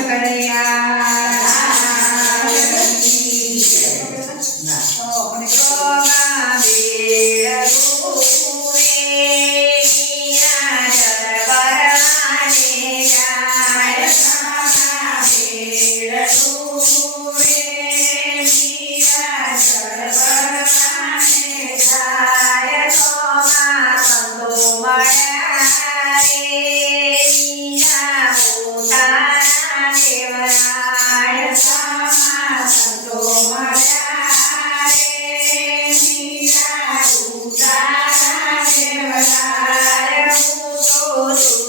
Zacarías. Deus.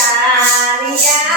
Navidad.